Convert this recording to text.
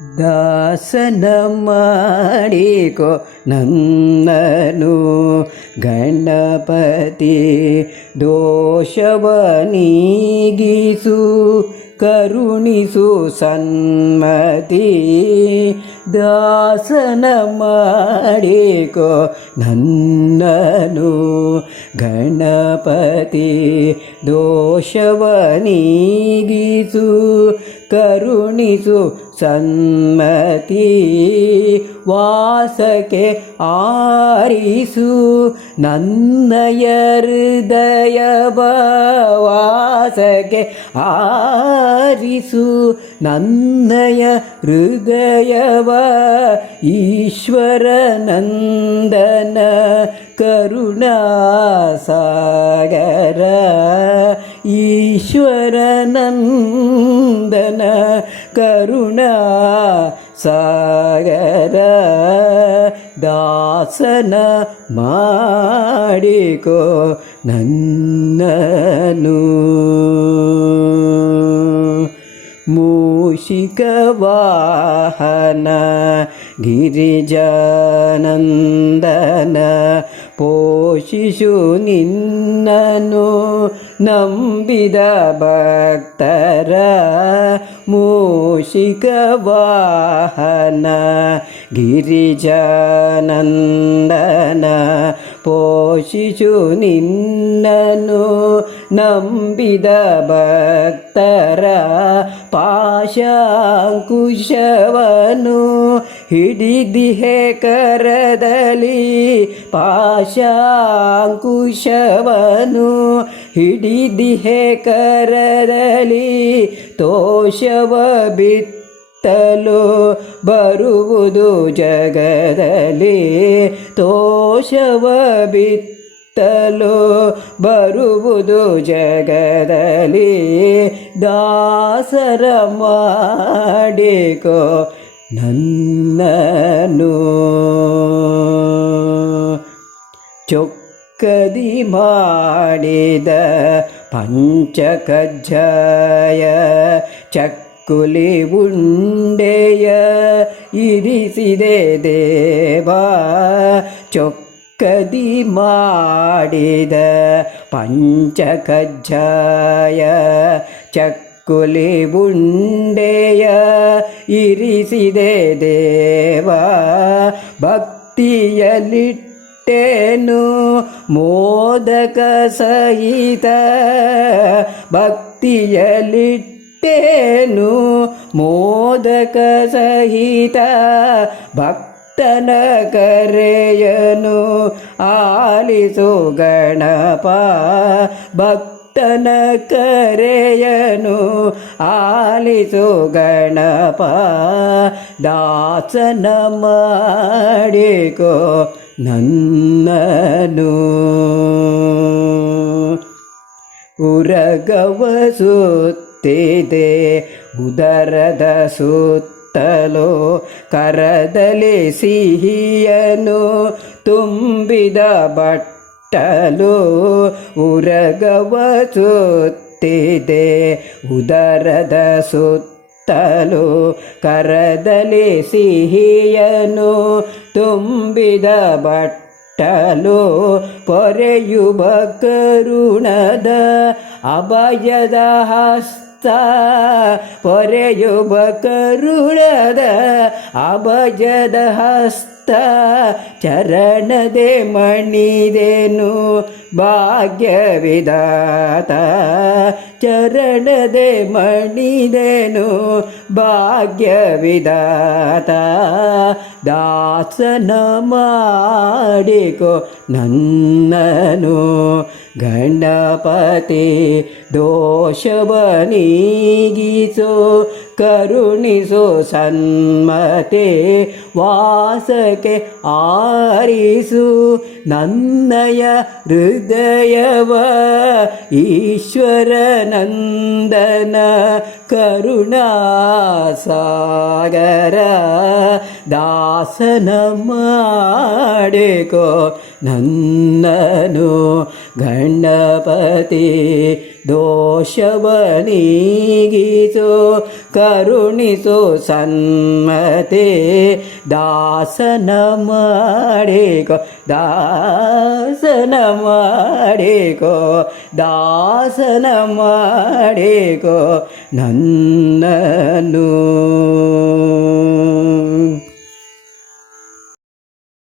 ದಾಸನ ಮಾಡಿಕೊ ನನ್ನನು ಗಣಪತಿ ದೋಷವ ನೀಗಿಸು ಕರುಣಿಸು ಸನ್ಮತಿ. ದಾಸನ ಮಾಡಿಕೊ ನನ್ನನು ಗಣಪತಿ ದೋಷವ ನೀಗಿಸು ಕರುಣಿಸು ಸನ್ಮತಿ. ವಾಸಕ್ಕೆ ಆರಿಸು ನನ್ನಯ ಹೃದಯವ ವಾಸಕ್ಕೆ ಆರಿಸು ನನ್ನಯ ಹೃದಯವ ಈಶ್ವರ ನಂದನ ಕರುಣಾ ಸಾಗರ. ಈಶ್ವರ ನಂದನ ಕರುಣಾ ಸಾಗರ. ದಾಸನ ಮಾಡಿಕೊ ನನ್ನನು. ಮೂಷಿಕ ವಾಹನ ಗಿರಿಜಾನಂದನ ಪೋಷಿಸು ನಿನ್ನನು ನಂಬಿದ ಭಕ್ತರ. ಮೂಷಿಕ ವಾಹನ ಗಿರಿಜಾನಂದನ ಪೋಷಿಸು ನಿನ್ನನು ನಂಬಿದ ಭಕ್ತರ. ಪಾಶಾಂಕುಶವನು ಹಿಡಿದಿಹೆ ಕರದಲ್ಲಿ ಪಾಶಾಂಕುಶವನು ಹಿಡಿದಿಹೆ ಕರದಲ್ಲಿ ತೋಷವ ಬಿತ್ತಲು ಬರುವುದು ಜಗದಲ್ಲಿ. ತೋಷವ ಬಿತ್ತಲು ಬರುವುದು ಜಗದಲ್ಲಿ. ದಾಸರ ಮಾಡಿಕೊ ನನ್ನನು. ಚೊಕ್ಕದಿ ಮಾಡಿದ ಪಂಚಕಜ್ಜಾಯ ಚಕ್ಕುಲಿ ಉಂಡೆಯ ಇರಿಸಿದೆ ದೇವಾ. ಚೊಕ್ಕದಿ ಮಾಡಿದ ಪಂಚಕಜ್ಜಾಯ ಚಕ್ಕುಲಿ ಉಂಡೆಯ ಇರಿಸಿದೆ ದೇವಾ. ಭಕ್ತಿಯಲ್ಲಿಟ್ಟೇನು ಮೋದಕ ಸಹಿತ ಭಕ್ತಿಯಲ್ಲಿಟ್ಟೇನು ಮೋದಕ ಸಹಿತ. ಭಕ್ತನ ಕರೆಯನು ಆಲಿಸು ಗಣಪ. ಭಕ್ತನ ಕರೆಯನು ಆಲಿಸು ಗಣಪ. ದಾಸನ ಮಾಡಿಕೊ ನನ್ನನು. ಉರಗವ ಸುತ್ತಿದೆ ಉದರದ ಸುತ್ತಲೋ ಕರದಲ್ಲಿ ಸಿಹಿಯನು ತುಂಬಿದ ಬಟ್ಟಲು. ಉರಗವ ಸುತ್ತಿದೆ ಉದರದ ಸುತ್ತಲು ಕರದಲ್ಲಿ ಸಿಹಿಯನು ತುಂಬಿದ ಬಟ್ಟಲು. ಪೊರೆಯುವ ಕರುಣದ ಅಭಯದ ಹಸ್ತ. ಪೊರೆಯುವ ಕರುಣದ ಅಭಯದ ಹಸ್ತ. ಚರಣದೆ ಮಣಿದೆನು ಭಾಗ್ಯವಿದಾತ. ಚರಣದೆ ಮಣಿದೆನು ಭಾಗ್ಯವಿದಾತ. ದಾಸನ ಮಾಡಿಕೊ ನನ್ನನು ಗಣಪತಿ ದೋಷವ ನೀಗಿಸು ಕರುಣಿಸು ಸನ್ಮತೆ. ವಾಸಕ್ಕೆ ಆರಿಸು ನನ್ನಯ ಹೃದಯವ ಈಶ್ವರ ನಂದನ ಕರುಣಾ ಸಾಗರ. ದಾಸನ ಮಾಡಿಕೊ ನನ್ನನು ಗಣಪತಿ ದೋಷವ ನೀಗಿಸು ಕರುಣಿಸೋ ಸನ್ಮತೆ ದಾಸನ ಮಾಡಿಕೋ ದಾಸನ ಮಾಡಿಕೋ ದಾಸನ ಮಾಡಿಕೋ ನನ್ನನು